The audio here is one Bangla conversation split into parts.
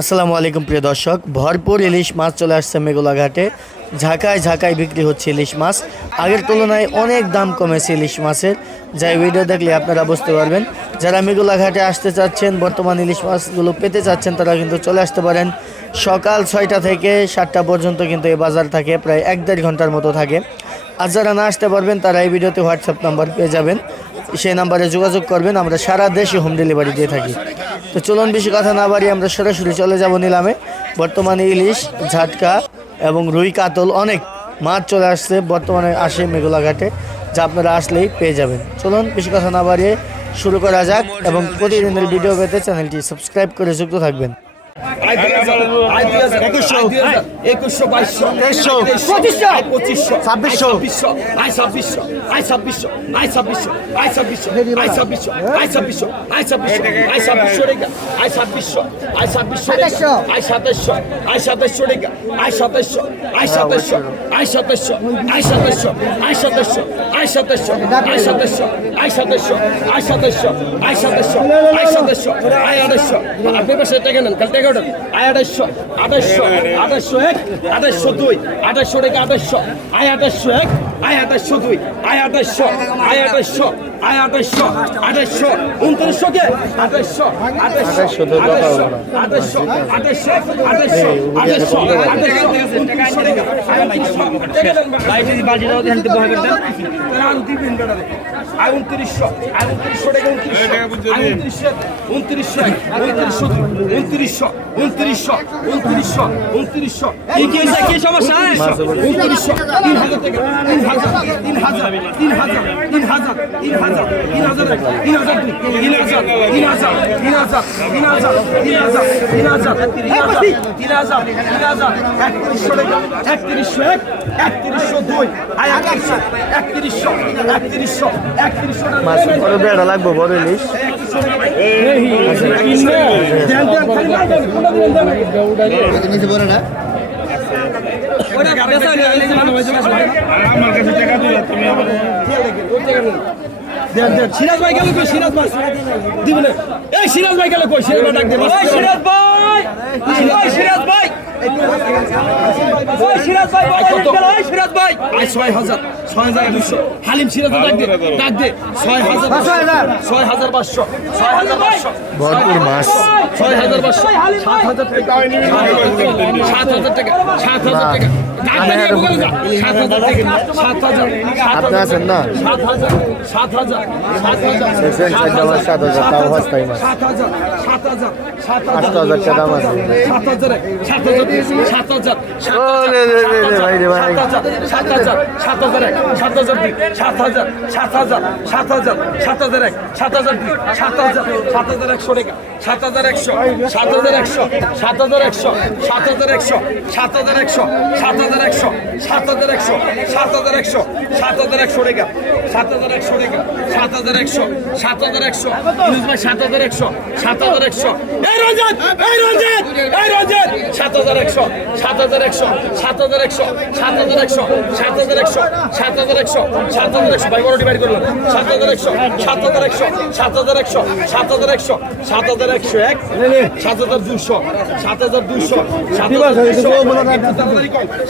আসসালামু আলাইকুম প্রিয় দর্শক, ভরপুর ইলিশ মাছ চলে আসছে মেঘলা ঘাটে ঝাঁকায় ঝাঁকায় বিক্রি হচ্ছে ইলিশ মাছ। আগের তুলনায় অনেক দাম কমেছে ইলিশ মাছের। যাই ভিডিও দেখলে আপনারা বুঝতে পারবেন। যারা মেঘলা ঘাটে আসতে চাচ্ছেন, বর্তমান ইলিশ মাছগুলো পেতে চাচ্ছেন তারা কিন্তু চলে আসতে পারেন। সকাল ছয়টা থেকে সাতটা পর্যন্ত কিন্তু এই বাজার থাকে, প্রায় এক দেড় ঘণ্টার মতো থাকে। আর যারা না আসতে পারবেন, তারা এই ভিডিওতে হোয়াটসঅ্যাপ নাম্বার পেয়ে যাবেন। সেই নাম্বারে যোগাযোগ করবেন, আমরা সারা দেশে হোম ডেলিভারি দিয়ে থাকি। তো চলুন, বেশি কথা না বাড়ি আমরা সরাসরি চলে যাব নিলামে। বর্তমানে ইলিশ, ঝাটকা এবং রুই কাতল অনেক মাছ চলে আসছে। বর্তমানে আসে মেঘলাঘাটে যা আপনারা আসলেই পেয়ে যাবেন। চলুন, বেশি কথা না বাড়িয়ে শুরু করা যাক এবং প্রতিদিনের ভিডিও পেতে চ্যানেলটি সাবস্ক্রাইব করে যুক্ত থাকবেন। একুশশো বাইশশো তেইশশো, পঁচিশশো পঁচিশশো ছাব্বিশশো, ছাব্বিশশো আই ছাব্বিশশো আই ছাব্বিশশো আই ছাব্বিশশো আই ছাব্বিশশো আই ছাব্বিশশো আই ছাব্বিশশো আই ছাব্বিশশো আই ছাব্বিশশো রেগা আই ছাব্বিশশো আই ছাব্বিশশো আই সাতাশশো আই সাতাশশো রেগা আই সাতাশশো আই সাতাশশো আই সাতাশশো আই সাতাশশো আই সাতাশশো আই সাতাশশো আই সাতাশশো আই সাতাশশো আই সাতাশশো আই সাতাশশো আই সাতাশশো আই আড়াইশো আপনি পাশে টাকা নেন কাল টাকা ওঠেন আই আড়াইশো আড়াইশো আড়াইশো এক আড়াইশো দুই আড়াইশো রেখে আড়াইশো আই আড়াইশো এক আই আড়াইশো দুই আই আড়াইশো আই আড়াইশো আই আড়াইশো আড়াইশো উনত্রিশশো কে? আড়াইশো আড়াইশো আড়াইশো আড়াইশো আড়াইশো আড়াইশো আড়াইশো আড়াইশো উনত্রিশশো রেখে। আই উনত্রিশশো টাকা দেন লাইটের দাও দেন তো হবে দেন আর দিবেন বেটা আই উনত্রিশশো আই উনত্রিশশো টাকা উনত্রিশশো উনত্রিশশো উনত্রিশশো উনত্রিশশো উনত্রিশশো উনত্রিশশো উনত্রিশশো এই কি সমস্যা উনত্রিশশো তিন হাজার টাকা তিন হাজার তিন হাজার তিন হাজার তিন হাজার তিন হাজার তিন হাজার তিন হাজার তিন হাজার তিন হাজার তিন হাজার তিন হাজার তিন হাজার তিন হাজার তিন হাজার তিন হাজার তিন হাজার একত্রিশশো টাকা একত্রিশশো এক একত্রিশশো দুই একত্রিশশো একত্রিশশো একত্রিশশো মাছ বড় বেড়া লাগবো বড় ইলিশ সিরাজ ভাই গেল কই? সিরাজ ভাই দিবে না এই সিরাজ ভাই! গেল কই সিরাজ ভাই ডাক দে ওই সিরাজ ভাই সিরাজ সাত হাজার সাত হাজার সাত হাজার সাত হাজার এক, সাত হাজার দুই, সাত হাজার সাত হাজার সাত হাজার সাত হাজার এক সাত হাজার দুই সাত হাজার সাত হাজার একশো টাকা সাত হাজার একশো সাত হাজার একশো সাত হাজার একশো সাত হাজার একশো সাত হাজার একশো সাত হাজার একশো সাত হাজার একশো সাত হাজার একশো সাত হাজার একশো টাকা সাত হাজার একশো টাকা সাত হাজার একশো সাত হাজার একশো সাত হাজার একশো সাত হাজার একশো সাত হাজার একশো সাত হাজার একশো সাত হাজার একশো সাত হাজার একশো সাত হাজার একশো সাত হাজার একশো সাত হাজার একশো ভাই বাড়ি করলাম সাত হাজার একশো সাত হাজার একশো সাত হাজার একশো সাত হাজার একশো সাত হাজার একশো এক সাত হাজার দুশো সাত হাজার দুশো সাত হাজার দুশো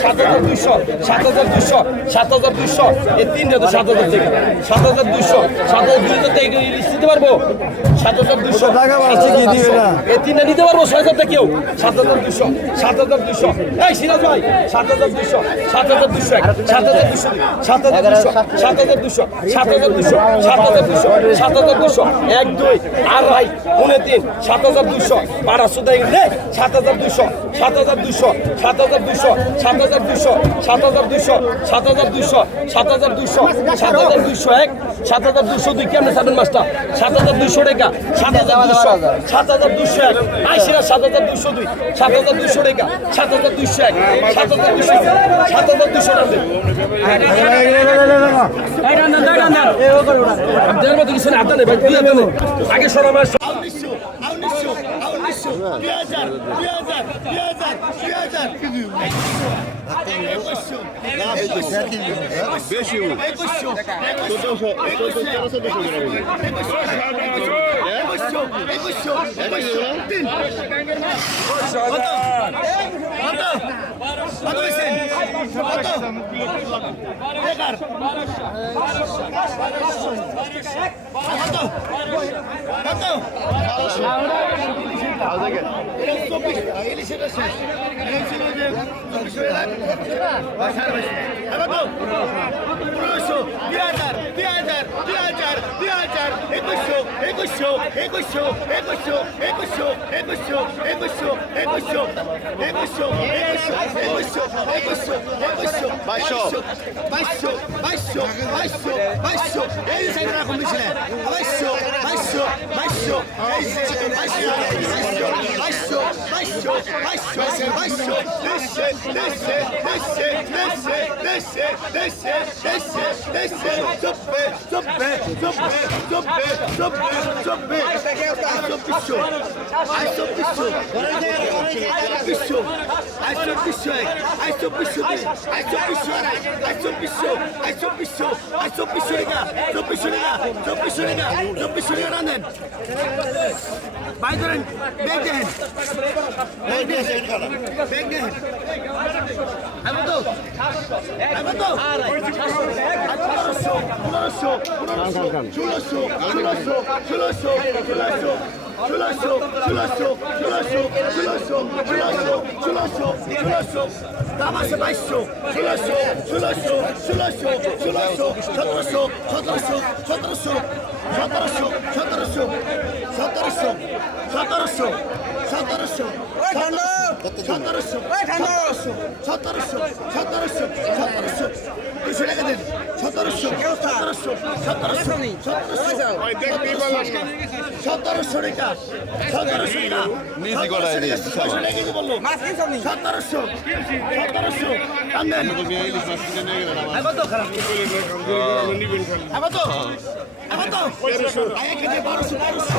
সাত হাজার দুশো সাত হাজার দুশো সাত হাজার দুশো এই তিনটা তো সাত হাজার টাকা সাত হাজার দুশো সাত হাজার দুশো টাকা ইলিশ দিতে পারব সাত হাজার দুশো এই তিনটা নিতে পারব ছয় হাজার কেউ সাত হাজার দুশো সাত হাজার দুশো এই সিরাজ ভাই সাত হাজার দুশো সাত হাজার দুশো এক সাত হাজার দুশো সাত হাজার দুশো সাত হাজার দুশো সাত হাজার দুশো সাত হাজার দুশো সাত হাজার দুশো এক দুই আর ভাই পৌনে তিন সাত হাজার দুশো বারোশো দেয় সাত হাজার দুশো সাত হাজার দুশো সাত হাজার দুশো সাত হাজার দুশো সাত হাজার দুশো সাত হাজার দুশো সাত হাজার দুশো সাত হাজার দুশো এক সাত হাজার দুশো দুই কেমন সাবেন মাস্টার সাত হাজার দুশো টাকা সাত হাজার দুশো সাত হাজার দুশো এক আইসিরা সাত হাজার দুশো দুই সাত হাজার দুশো টাকা সাত হাজার দুশো এক সাত হাজার দুশো সাত হাজার দুশো টাকা কিছু না আগে সরা একশো দুই হাজার দুই হাজার দুই হাজার দুই হাজার একুশশো বেশি একুশশো একুশশো একুশশো একুশশো একুশশো একুশশো তিন কত কত কত হয়েছেন কত এগার কত কত বাইশো বাইশো বাইশো বাইশো বাইশো এই সাইডে রাখুন বুঝলেন বাইশো বাইশো বাইশো Don't be shooting up, don't be shooting up, don't be shooting up, don't be shooting up, don't be shooting up, don't be shooting up, বাই ধরেন ব্যাগ দেখেন ব্যাগ দেখেন ব্যাগ দেখেন আমি তো আমি তো পনেরোশো ষোলোশো ষোলোশো ষোলোশো ষোলোশো ষোলোশো ষোলোশো ষোলোশো ষোলোশো ষোলোশো ষোলোশো ষোলোশো দাম বাইশশো ষোলোশো ষোলোশো ষোলোশো ষোলোশো সতেরোশো সতেরোশো সতেরোশো সতেরোশো সতেরোশো সতেরোশো সতেরোশো সতেরোশো সতেরোশো সতেরোশো সতেরোশো। দুশো টাকা দেন। সতেরোশো সতেরোশো সতেরোশো সতেরোশো টাকা সতেরোশো সতেরোশো সতেরোশো আবার তো আবার তো তো। বারোশো বারোশো।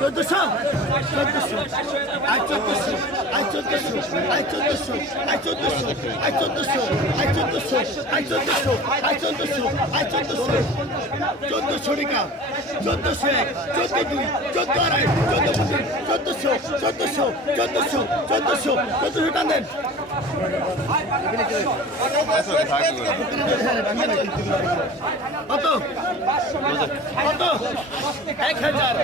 চোদ্দশো? চোদ্দশো। আর চোদ্দশো আর চোদ্দশো আর চোদ্দশো আর চোদ্দশো আর চোদ্দশো আর চোদ্দশো আর চোদ্দশো আর চোদ্দশো আর চোদ্দশো। চোদ্দশো টাকা চোদ্দশো এক, চোদ্দ দুই, চোদ্দ আড়াই, চোদ্দ চোদ্দশো চোদ্দশো চোদ্দশো চোদ্দশো চোদ্দশো টান দেন। কত কত এক হাজার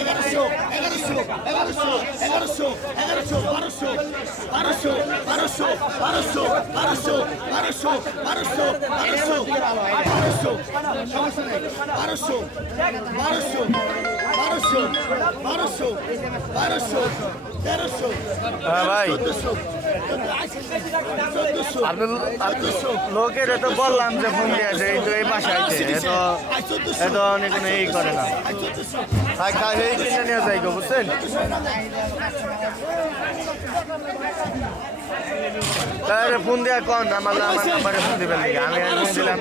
এগারোশো এগারোশো এগারোশো এগারোশো এগারোশো বারোশো বারোশো বারোশো বারোশো বারোশো বারোশো বারোশো বারোশো বারোশো বারোশো বারোশো বারোশো বারোশো বারোশো তেরোশো হ্যাঁ ভাই। লোকের তো বললাম যে ফোন দিয়েছে এই তো এই বাসায় আছে এত এত অনেক কোনো ই করে না। খাই খাই এই কিনে নিয়ে যাই গো বুঝছেন তাহলে ফোন দেওয়া কন আমার আমার নাম্বারে ফোন দিবেন নাকি? আমি ফোন দিলাম।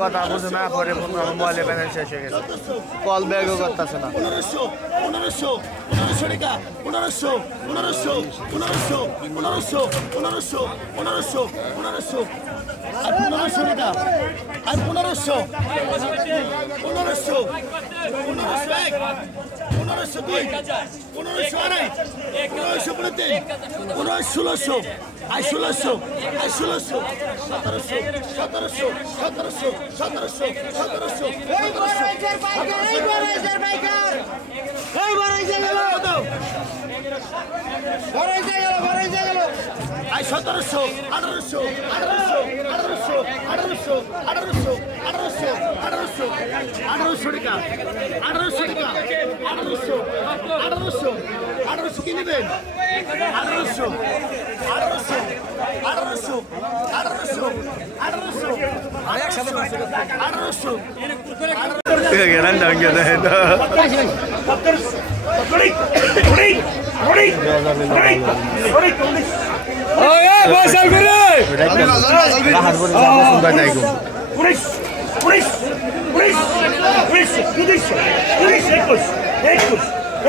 কথা বুঝে না পরে ফোন মোবাইলে ব্যালেন্স শেষ হয়ে গেছে। কল ব্যাগও করতেছে না। পনেরোশো। আর পনেরোশো এটা আর পনেরোশো। পনেরোশো। পনেরোশো এক। পনেরোশো দুই। পনেরোশো আড়াই। পনেরোশো পনেরো তিন পনেরো ষোলোশো। আর ষোলোশো। আর ষোলোশো। সতেরোশো। সতেরোশো। সতেরোশো। সতেরোশো। সতেরোশো। সতেরোশো। আই সতেরোশো আঠারোশো আঠারোশো আঠারোশো আঠারোশো আঠারোশো আঠারোশো আঠারোশো আঠারোশো টাকা আঠারোশো টাকা আঠারোশো আঠারোশো আঠারোশো কি নেবেন আঠারোশো আঠারোশো আঠারোশো আঠারোশো আঠারোশো আঠারোশো গ্যারান্টি করে। উনিশ উনিশ উনিশ উনিশ তিরিশ তিরিশ একুশ একুশ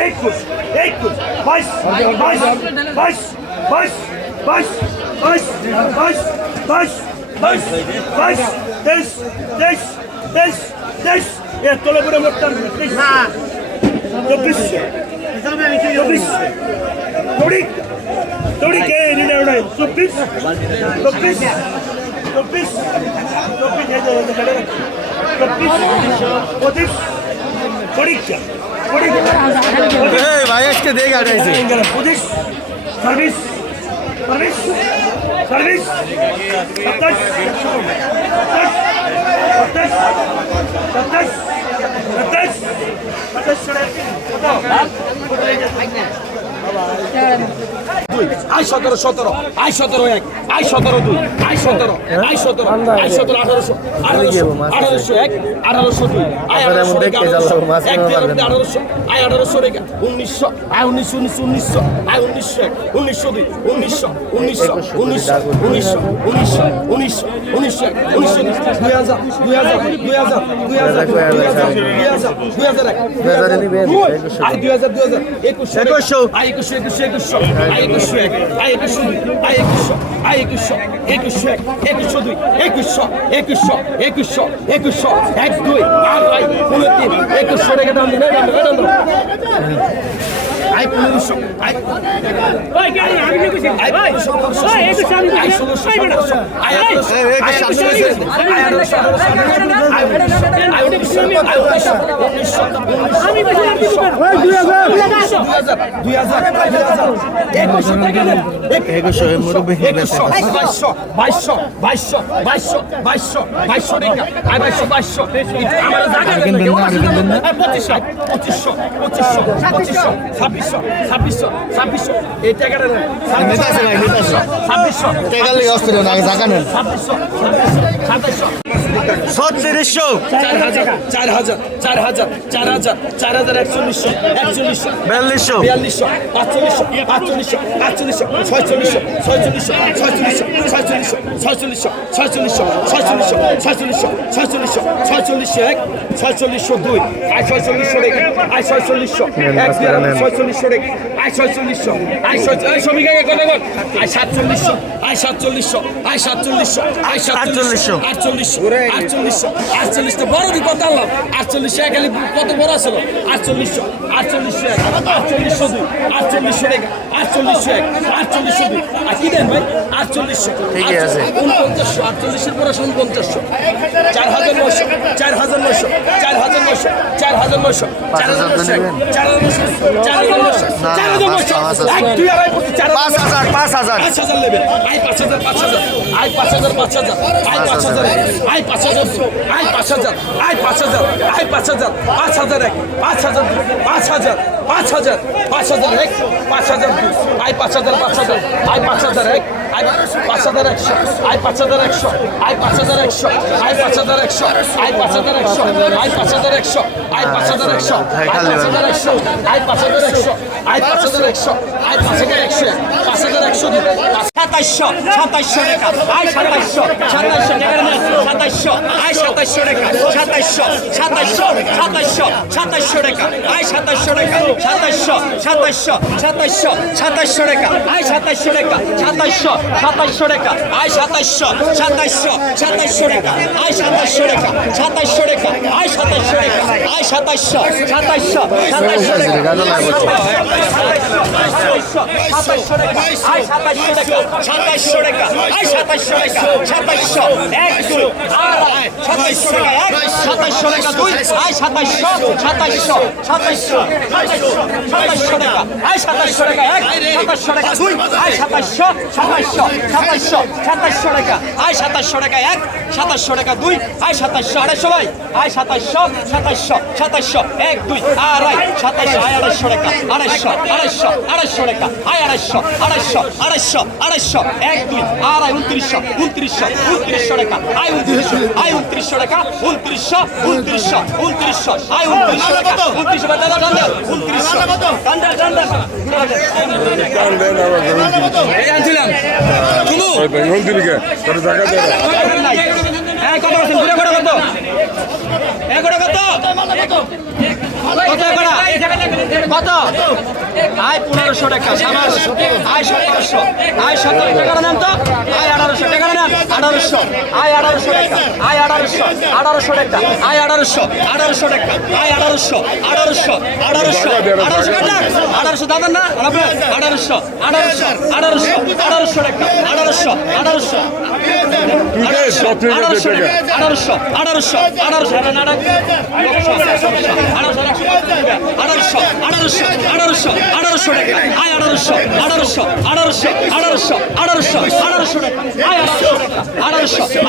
একুশ একুশ বাইশ বাইশ বাইশ বাইশ বাইশ বাইশ বাইশ বাইশ বাইশ বাইশ তেইশ তেইশ তেইশ তেইশ এ তলে পরে মোটটা চব্বিশ। চব্বিশ। চব্বিশ। துடிக்க துடிக்க என்னோட சுப்பிஸ் சுப்பிஸ் சுப்பிஸ் சுப்பிஸ் পরীক্ষা ভাই আজকে দেখে আটাইছে পুলিশ সার্ভিস সার্ভিস সার্ভিস সাতাশ সাতাশ সাতাশ সাতাশ সাতাশ সাতাশ Yeah. দুই আই সতেরো সতেরো আই সতেরো এক আই সতেরো দুই আই সতেরো আই সতেরো আই সতেরো আঠারোশো আঠারোশো আঠারোশো এক আঠারোশো দুই আই আঠারোশো এক আঠারোশো আই আঠারোশো রেখা উনিশশো আই উনিশশো উনিশশো উনিশশো আই উনিশশো এক উনিশশো দুই উনিশশো উনিশশো উনিশশো উনিশশো উনিশশো উনিশশো উনিশশো উনিশশো দুই হাজার দুই হাজার দুই হাজার দুই হাজার দুই হাজার দুই হাজার দুই হাজার এক দুই হাজারে দুই। হাজার হাজার একুশশো। আই একুশশো একুশশো একুশশো আই একুশশো এক, আয় একুশশো দুই, আয় একুশশো আয় একুশশো একুশশো এক, একুশশো দুই, একুশশো একুশশো একুশশো একুশশো এক, দুই, আর আয় পনেরো তিন একুশশো রেখে দাম দিন। আই পনেরোশো আই একুশশো মুরব্বী বাইশশো বাইশশো বাইশশো বাইশশো বাইশশো বাইশশো টাকা আই বাইশশো বাইশশো আমার জায়গা পঁচিশশো পঁচিশশো পঁচিশশো পঁচিশশো ছাব্বিশ ছাব্বিশশো ছাব্বিশশো ছাব্বিশশো। এই টাকাটা নেতা আছে। ছাব্বিশশো টাকার লেগে অস্থির আগে জায়গা নেন। ছাব্বিশশো ছাব্বিশশো সাতাশশো ছত্রিশশো। চার হাজার চার হাজার চার হাজার চার হাজার চার হাজার একচল্লিশশো একচল্লিশশো বিয়াল্লিশশো। বিয়াল্লিশশো পাঁচচল্লিশশো পাঁচচল্লিশশো পাঁচচল্লিশশো ছয়চল্লিশশো ছয়চল্লিশশো ছয়চল্লিশশো ছয়চল্লিশশো ছয়চল্লিশশো ছয়চল্লিশশো ছয়চল্লিশশো ছয়চল্লিশশো ছয়চল্লিশশো ছয়চল্লিশশো এক ছয়চল্লিশশো দুই আয় ছয়চল্লিশশো রেখে আয় ছয়চল্লিশশো এক দুই ছয়চল্লিশশো রেখে আয় ছয়চল্লিশশো আয় ছয় শ্রমিক আগে কথা বল আয় সাতচল্লিশশো আয় সাতচল্লিশশো আয় সাতচল্লিশশো আয় সাতচল্লিশশো আটচল্লিশশো। আটচল্লিশশো, আটচল্লিশটা বড় দি কত আনলাম? আটচল্লিশশো এক কত বড় আসলো আটচল্লিশশো আটচল্লিশশো এক, আটচল্লিশশো দুই, আটচল্লিশশো আটচল্লিশশো এক আটচল্লিশশো দুই আর কি দেন ভাই? আটচল্লিশশো ঠিকই আছে। উনপঞ্চাশশো আটচল্লিশের পরে উনপঞ্চাশশো চার হাজার নয়শো চার হাজার নয়শো চার হাজার নয়শো চার হাজার নয়শো চার হাজার নয়শো চার হাজার নয়শো চার হাজার নয়শো চার হাজার পাঁচ- নয়শো। এক দুই আড়াই চার পাঁচ হাজার পাঁচ হাজার। পাঁচ হাজার নেবে আই পাঁচ হাজার পাঁচ হাজার। আই পাঁচ হাজার পাঁচ হাজার। আই পাঁচ হাজার। আই পাঁচ হাজার। আই পাঁচ হাজার। আই পাঁচ হাজার। আই পাঁচ হাজার। পাঁচ হাজার এক পাঁচ হাজার পাঁচ হাজার। পাঁচ হাজার পাঁচ হাজার এক, পাঁচ হাজার দুই আই পাঁচ হাজার পাঁচ হাজার আই পাঁচ হাজার এক। আই পাঁচ হাজার একশো আই পাঁচ হাজার একশো আই পাঁচ হাজার একশো আই পাঁচ হাজার একশো আই পাঁচ হাজার একশো আই পাঁচ হাজার একশো আই পাঁচ হাজার একশো আই পাঁচ হাজার একশো আই পাঁচ হাজার একশো আই পাঁচ হাজার একশো পাঁচ হাজার একশো পাঁচ হাজার একশো দুই সাতাইশশো সাতাইশশো রেখা আই সাতাইশশো সাতাইশশো সাতাইশশো আই সাতাইশশো রেখা সাতাইশশো সাতাইশশো সাতাইশশো সাতাইশশো রেখা আই সাতাইশশো রেখা সাতাইশশো সাতাইশশো সাতাইশশো সাতাইশশো রেখা আই সাতাইশশো রেখা সাতাইশশো সাতাইশশো টাকা আয় সাতাইশশো সাতাইশশো সাতাইশশো টাকা আয় সাতাইশশো টাকা সাতাইশশো টাকা আয় সাতাইশশো টাকা আয় সাতাইশশো সাতাইশশো সাতাইশশো টাকা সাতাইশশো টাকা আয় সাতাইশশো টাকা সাতাইশশো টাকা আয় সাতাইশশো টাকা সাতাইশশো এক দুই আর আয় সাতাইশশো টাকা এক সাতাইশশো টাকা দুই আয় সাতাইশশো সাতাইশশো সাতাইশশো সাতাইশশো সাতাইশশো আয় সাতাইশশো টাকা এক সাতাইশশো টাকা দুই আয় সাতাইশশো সাতাইশশো সাতাশশো সাতাশশো টাকা আয় সাতাশশো টাকা এক সাতাশশো টাকা দুই আয় সাতাশশো আড়াইশো ভাই আয় সাতাশশো সাতাশশো সাতাশশো এক দুই আড়াই সাতাশশো আয় আড়াইশো টাকা আড়াইশো আড়াইশো আড়াইশো টাকা আয় আড়াইশো আড়াইশো আড়াইশো আড়াইশো এক দুই আড়াই উনত্রিশশো উনত্রিশশো উনত্রিশশো টাকা আয় উনত্রিশশো আয় উনত্রিশশো টাকা উনত্রিশশো উনত্রিশশো উনত্রিশশো আয় উনত্রিশশো টাকা উনত্রিশশো উনত্রিশশো রোল দিবি কে? তোর হ্যাঁ, কত আছেন কত? হ্যাঁ, এই কত করা কত? আয় পনেরোশো টাকা সামাস আয় সতেরোশো। আয় সতেরো টাকা নেন তো। আয় আঠারোশো টাকা নেন। আঠারোশো। আয় আঠারোশো টাকা। আয় আঠারোশো। আঠারোশো টাকা। আয় আঠারোশো। আঠারোশো টাকা। আয় আঠারোশো। আঠারোশো। আঠারোশো। আঠারোশো টাকা আঠারোশো দাদা না আঠারোশো। আঠারোশো। আঠারোশো। আঠারোশো টাকা। আঠারোশো। আঠারোশো। আঠারোশো আঠারোশো আঠারোশো আঠারোশো আঠারোশো আঠারোশো আঠারোশো আঠারোশো টাকা আয় আঠারোশো আঠারোশো আঠারোশো আঠারোশো আঠারোশো আঠারোশো টাকা আয় আঠারোশো টাকা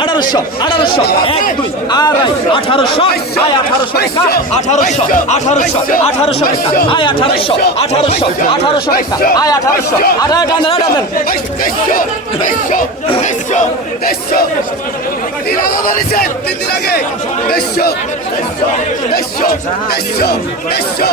আঠারোশো আঠারোশো এক দুই আড়াই আঠারোশো আয় আঠারোশো টাকা আঠারোশো আঠারোশো আঠারোশো টাকা আয় আঠারোশো আঠারোশো আঠারোশো টাকা আয় আঠারোশো আঠারো টানেন দেড়শো তিন আলো ধরেছে তিন দিন আগে দেড়শো দেড়শো দেড়শো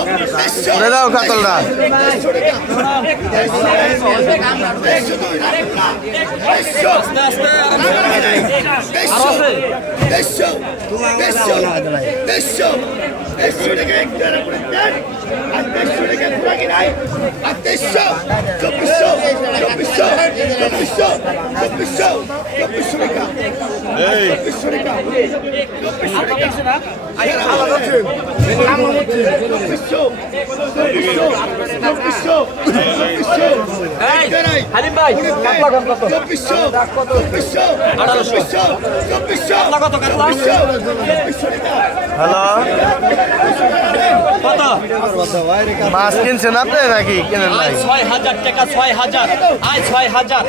দেড়শো দেড়শো চব্বিশশো চব্বিশশো চব্বিশশো টাকা চব্বিশশো টাকা চব্বিশশো টাকা চব্বিশশো চব্বিশশো চব্বিশশো চব্বিশশো হালিম ভাই কাতলা কত কত চব্বিশশো চব্বিশশো চব্বিশশো হ্যালো কত মাছ কিনছেন আপনি নাকি কেনেন নাই ছয় হাজার টাকা ছয় হাজার আয় ছয় হাজার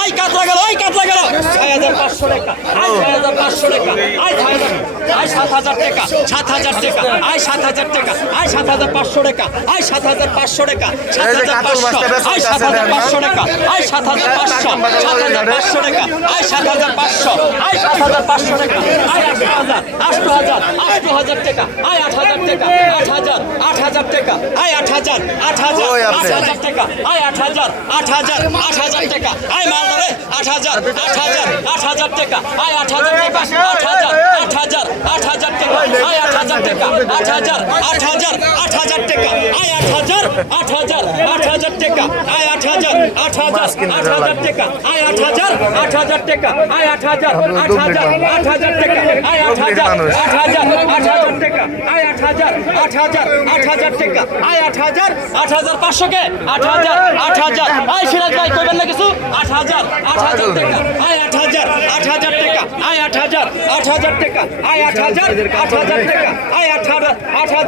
আই কাতলা গেল আই কাতলা গেল ছয় হাজার পাঁচশো টাকা আই ছয় হাজার পাঁচশো টাকা আই ছয় হাজার আই সাত হাজার টাকা সাত হাজার টাকা আই সাত হাজার টাকা আয় সাত হাজার পাঁচশো টাকা আয় সাত হাজার পাঁচশো টাকা সাত হাজার পাঁচশো আয় সাত হাজার পাঁচশো টাকা আয় সাত হাজার পাঁচশো সাত হাজার পাঁচশো টাকা আয় সাত হাজার পাঁচশো আয় সাত হাজার পাঁচশো টাকা আয় আট হাজার আট হাজার আট হাজার টাকা আয় আট হাজার টাকা আট হাজার আট হাজার টাকা আয় আট হাজার আট হাজার আট হাজার টাকা আয় আট হাজার আট হাজার আট হাজার টাকা আয় মালদারে আট হাজার আট হাজার আট হাজার টাকা আয় আট হাজার টাকা আট হাজার আট হাজার আট হাজার টাকা আয় আট হাজার টাকা আট হাজার আট হাজার আট হাজার টাকা আয় আট হাজার আট হাজার আট হাজার টাকা আয় আট হাজার আট হাজার আট হাজার টাকা আয় আট হাজার আট হাজার টাকা আয় আট হাজার আট হাজার আট হাজার টাকা আয় আট হাজার আট হাজার আট হাজার টাকা আয় আট হাজার আট হাজার আট হাজার টাকা আয় আট হাজার আট হাজার পাঁচশো কে আট হাজার আট হাজার আয় সিরাজ ভাই কইবেন না কিছু আট হাজার আট হাজার টাকা আয় আট হাজার আট হাজার টাকা আয় আট হাজার আট হাজার টাকা আয় আট হাজার আট হাজার টাকা আয় আট হাজার আট হাজার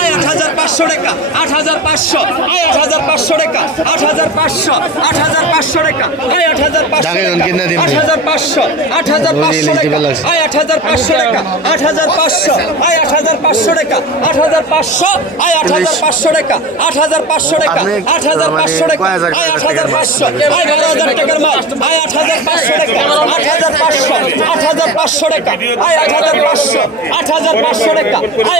আয় আট হাজার পাঁচশো টাকা আট হাজার পাঁচশো আয় আট হাজার পাঁচশো টাকা আট হাজার পাঁচশো আট হাজার পাঁচশো টাকা আয় আট হাজার পাঁচশো। আট হাজার পাঁচশো আট হাজার পাঁচশো টাকা। আয় আট হাজার পাঁচশো টাকা আট হাজার পাঁচশো আয় আট হাজার পাঁচশো টাকা আট হাজার পাঁচশো আয় আট হাজার পাঁচশো টাকা আট হাজার পাঁচশো টাকা আট হাজার মানে পাঁচশো টাকা আয় আট হাজার পাঁচশো আয় বারো হাজার টাকার মাছ আয় আট হাজার পাঁচশো টাকা আট হাজার পাঁচশো আট হাজার পাঁচশো টাকা আয় আট হাজার পাঁচশো আট হাজার পাঁচশো টাকা আয়